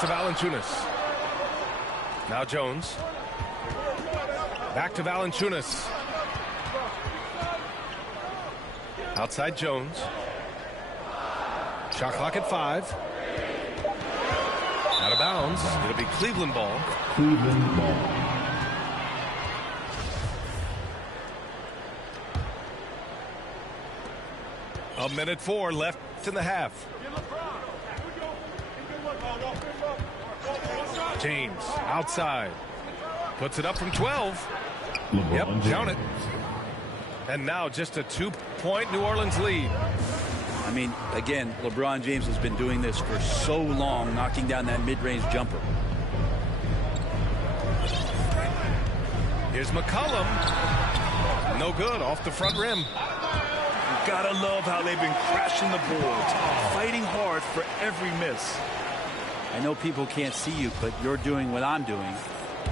to Valanciunas. Now Jones. Back to Valanciunas. Outside Jones. Shot clock at 5. Out of bounds. It'll be Cleveland ball. Cleveland ball. A minute 4 left in the half. James outside. Puts it up from 12. Yep, count it. And now just a 2-point New Orleans lead. I mean, again, LeBron James has been doing this for so long, knocking down that mid-range jumper. Here's McCollum. No good, off the front rim. You gotta love how they've been crashing the boards, fighting hard for every miss. I know people can't see you, but you're doing what I'm doing,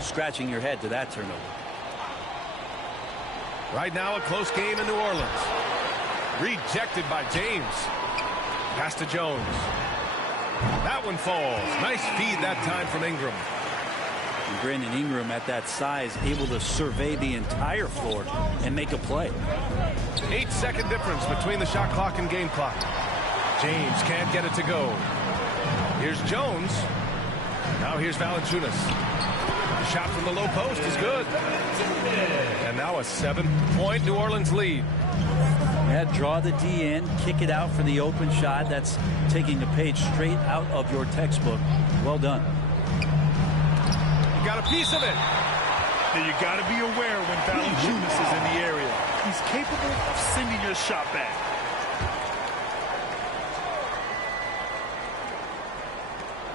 scratching your head to that turnover. Right now, a close game in New Orleans. Rejected by James. Pass to Jones. That one falls. Nice feed that time from Ingram. And Brandon Ingram, at that size, able to survey the entire floor and make a play. 8-second difference between the shot clock and game clock. James can't get it to go. Here's Jones. Now here's Valanciunas. The shot from the low post is good. And now a 7-point New Orleans lead. Yeah, draw the D in, kick it out for the open shot. That's taking a page straight out of your textbook. Well done. You got a piece of it. Now you got to be aware when Valanciunas is in the area. He's capable of sending your shot back.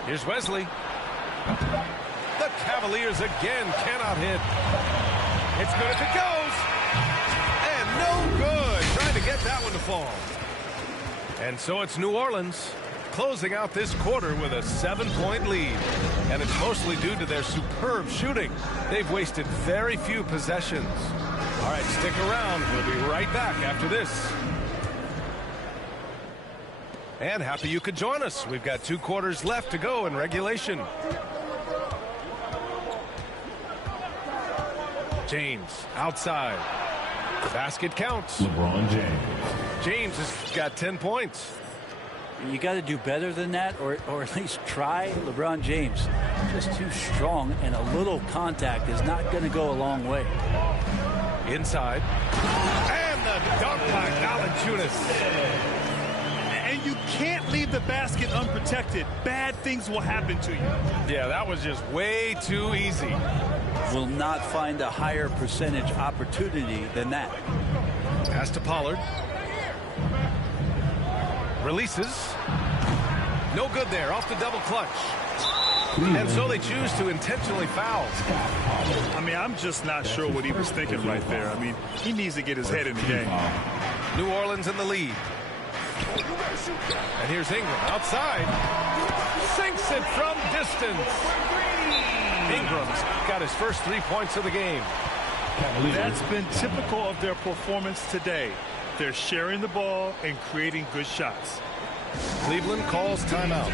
Here's Wesley. The Cavaliers again cannot hit. It's good if it goes. And no good. Trying to get that one to fall. And so it's New Orleans closing out this quarter with a 7-point lead. And it's mostly due to their superb shooting. They've wasted very few possessions. All right, stick around. We'll be right back after this. And happy you could join us. We've got 2 quarters left to go in regulation. James outside. The basket counts. LeBron James. James has got 10 points. You got to do better than that, or at least try. LeBron James, just too strong, and a little contact is not going to go a long way. Inside. And the dunk by Valanciunas. And you can't leave the basket unprotected. Bad things will happen to you. Yeah, that was just way too easy. Will not find a higher percentage opportunity than that. Pass to Pollard. Releases. No good there. Off the double clutch. And so they choose to intentionally foul. I mean, I'm just not sure what he was thinking right there. I mean, he needs to get his head in the game. New Orleans in the lead. And here's Ingram outside. Sinks it from distance. Ingram's got his first 3 points of the game. That's been typical of their performance today. They're sharing the ball and creating good shots. Cleveland calls timeout.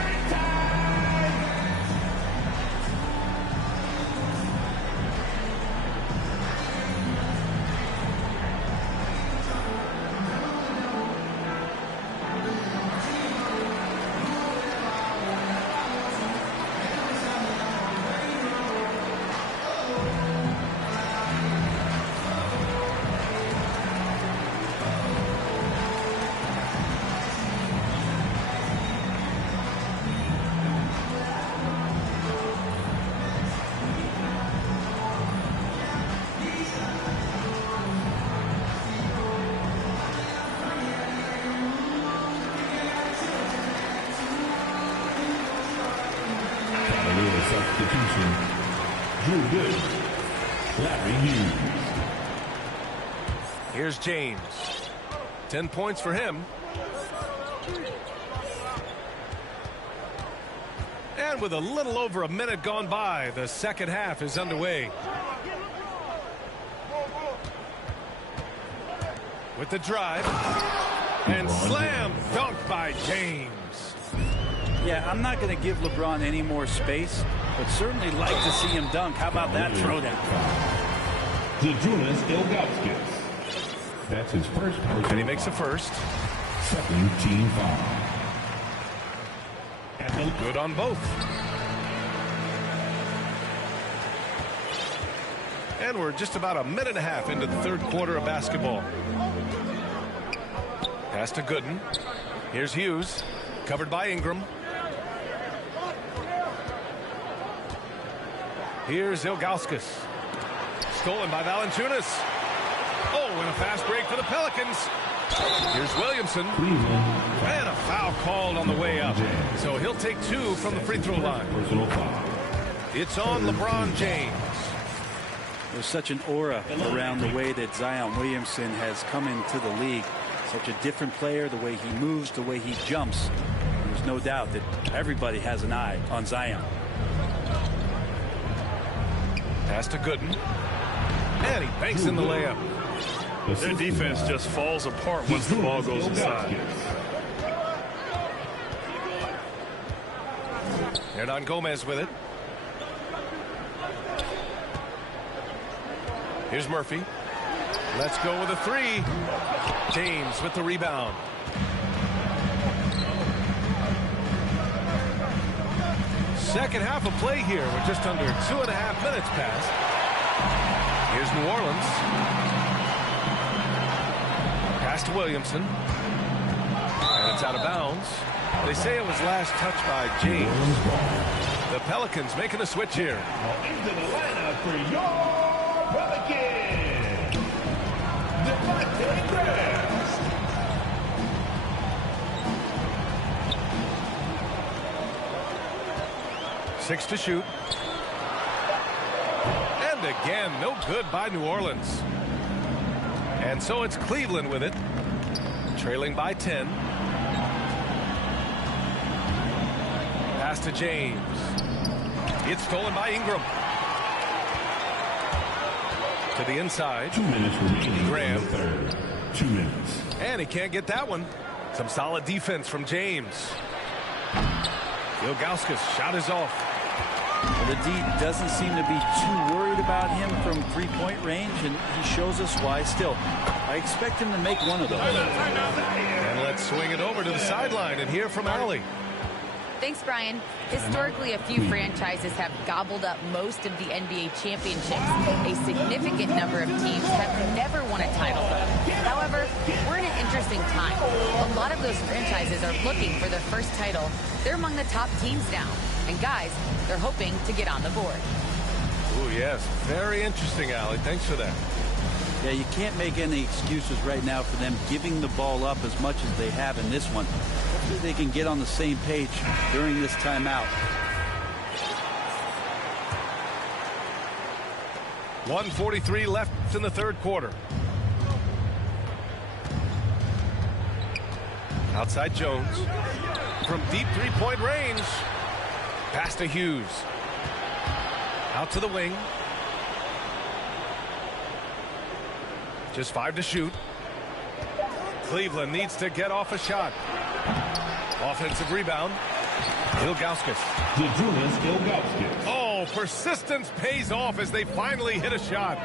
Substitution. Drew Good. Larry Hughes. Here's James. 10 points for him. And with a little over a minute gone by, the second half is underway. With the drive. And slam dunk by James. Yeah, I'm not going to give LeBron any more space, but certainly like to see him dunk. How about that throwdown? Julius Ilgauskas. That's his first personal And he makes a first. Second team foul. Good on both. And we're just about a minute and a half into the third quarter of basketball. Pass to Gooden. Here's Hughes. Covered by Ingram. Here's Ilgauskas. Stolen by Valanciunas. Oh, and a fast break for the Pelicans. Here's Williamson. And a foul called on the way up. So he'll take 2 from the free throw line. Personal foul. It's on LeBron James. There's such an aura around the way that Zion Williamson has come into the league. Such a different player, the way he moves, the way he jumps. There's no doubt that everybody has an eye on Zion. Pass to Gooden. And he banks in the layup. Their defense just falls apart once the ball goes inside. Hernan Gomez with it. Here's Murphy. Let's go with a 3. James with the rebound. Second half of play here. We're just under 2.5 minutes past. Here's New Orleans. Pass to Williamson. And it's out of bounds. They say it was last touched by James. The Pelicans making a switch here. Into the lineup for your Pelicans, Devontae Graham. 6 to shoot. And again, no good by New Orleans. And so it's Cleveland with it, trailing by 10. Pass to James. It's stolen by Ingram. To the inside. 2 minutes remaining. Graham. In the third. 2 minutes. And he can't get that one. Some solid defense from James. Ilgauskas shot is off. Well, the D doesn't seem to be too worried about him from three-point range, and he shows us why. Still, I expect him to make one of those. And let's swing it over to the sideline and hear from Allie. Thanks, Brian. Historically, a few franchises have gobbled up most of the NBA championships. A significant number of teams have never won a title, though. However, we're in an interesting time. A lot of those franchises are looking for their first title. They're among the top teams now. And guys, they're hoping to get on the board. Oh, yes. Very interesting, Allie. Thanks for that. Yeah, you can't make any excuses right now for them giving the ball up as much as they have in this one. Hopefully they can get on the same page during this timeout. 1:43 left in the third quarter. Outside Jones. From deep three-point range. Pass to Hughes. Out to the wing. Just 5 to shoot. Cleveland needs to get off a shot. Offensive rebound. Ilgauskas. Julius Ilgauskas. Oh, persistence pays off as they finally hit a shot.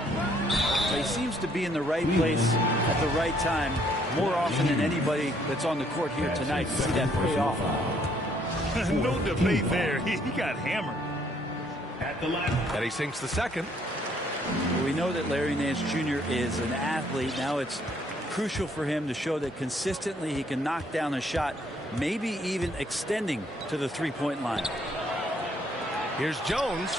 He seems to be in the right place at the right time more often than anybody that's on the court here tonight to see that pay off. No debate there. He got hammered. At the line. And he sinks the second. We know that Larry Nance Jr. is an athlete. Now it's crucial for him to show that consistently he can knock down a shot, maybe even extending to the three-point line. Here's Jones.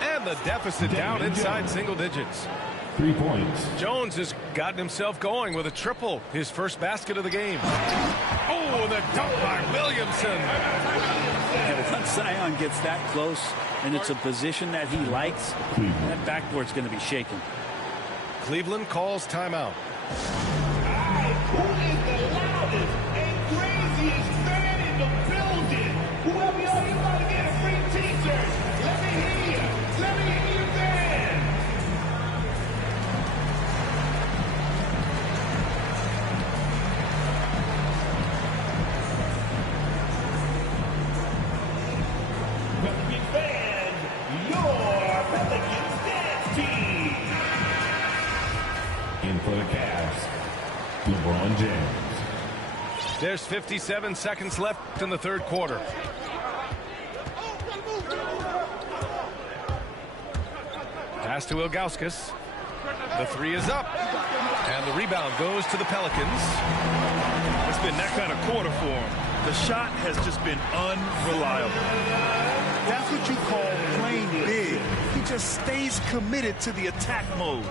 And the deficit down inside single digits. 3 points. Jones has gotten himself going with a triple, his first basket of the game. Oh, the dunk by Williamson. And once Zion gets that close and it's a position that he likes, that backboard's going to be shaking. Cleveland calls timeout. Who is the loudest and craziest fan in the building? Whoever you are, you about to get a free t-shirt. Let me hear you. Let me hear you, fan. Pelicans fans, your Pelicans dance team. In for the Cavs, LeBron James. There's 57 seconds left in the third quarter. Pass to Ilgauskas. The three is up. And the rebound goes to the Pelicans. It's been that kind of quarter for him. The shot has just been unreliable. That's what you call playing big. He just stays committed to the attack mode.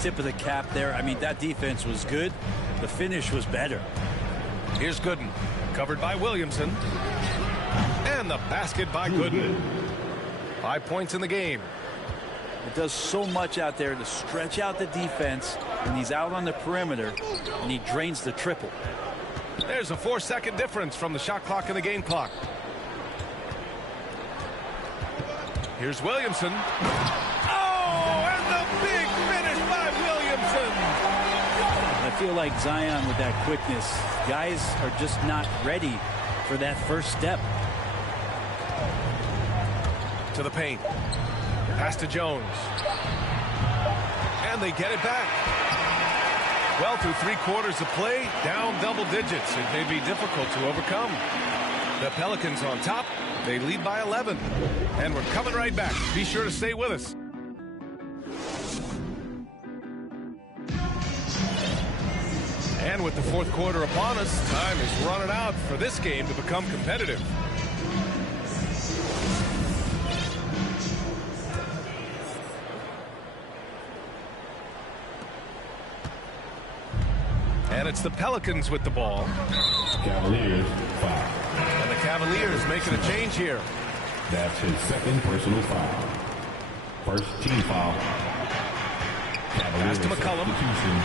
Tip of the cap there. I mean, that defense was good. The finish was better. Here's Gooden, covered by Williamson. And the basket by Gooden. 5 points in the game. It does so much out there to stretch out the defense when he's out on the perimeter, and he drains the triple. There's a 4-second difference from the shot clock and the game clock. Here's Williamson. Oh, and the big finish by Williamson. I feel like Zion with that quickness, guys are just not ready for that first step. To the paint. Pass to Jones. And they get it back. Well, through 3 quarters of play, down double digits. It may be difficult to overcome. The Pelicans on top. They lead by 11. And we're coming right back. Be sure to stay with us. And with the fourth quarter upon us, time is running out for this game to become competitive. And it's the Pelicans with the ball. Cavaliers foul. And the Cavaliers making a change here. That's his second personal foul. First team foul. Pass to McCollum. Substitution.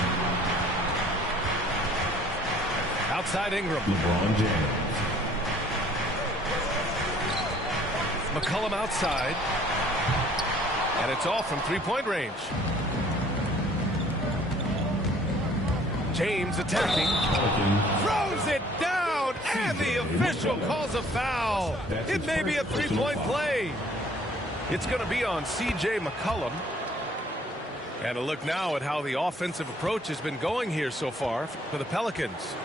Outside Ingram. LeBron James. McCollum outside. And it's off from 3-point range. James attacking. Throws it down, and the official calls a foul. It may be a 3-point play. It's going to be on C.J. McCollum. And a look now at how the offensive approach has been going here so far for the Pelicans.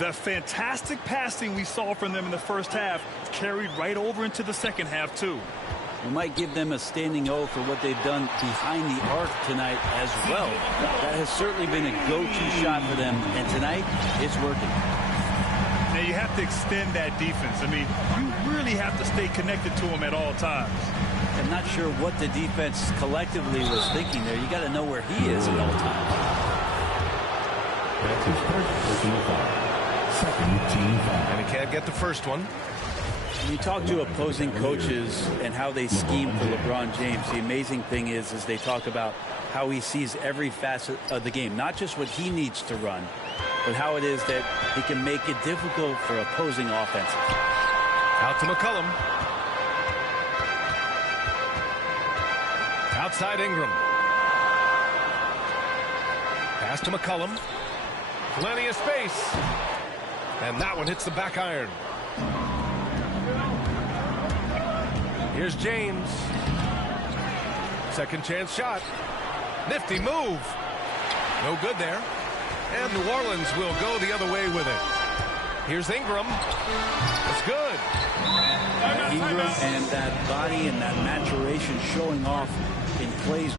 The fantastic passing we saw from them in the first half carried right over into the second half, too. We might give them a standing O for what they've done behind the arc tonight as well. That has certainly been a go-to shot for them, and tonight it's working. Now you have to extend that defense. I mean, you really have to stay connected to them at all times. I'm not sure what the defense collectively was thinking there. You got to know where he is at all times. That's his first personal foul. Second team foul. And he can't get the first one. When you talk to opposing coaches and how they scheme for LeBron James, the amazing thing is they talk about how he sees every facet of the game, not just what he needs to run, but how it is that he can make it difficult for opposing offenses. Out to McCollum. Outside Ingram. Pass to McCollum. Plenty of space. And that one hits the back iron. Here's James. Second chance shot. Nifty move. No good there. And New Orleans will go the other way with it. Here's Ingram. It's good. Ingram and that body and that maturation showing off in plays.